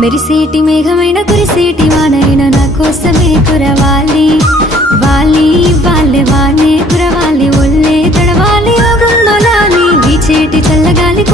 మెరిసేటి మేఘమైన కురిసేటి వానైన నా కోసమే కురవాలి వాలి వాళ్ళే వానే కురవాలి ఒళ్ళే తడవాలి ఓ గుమ్మలాలి వీచేటి చల్లగాలి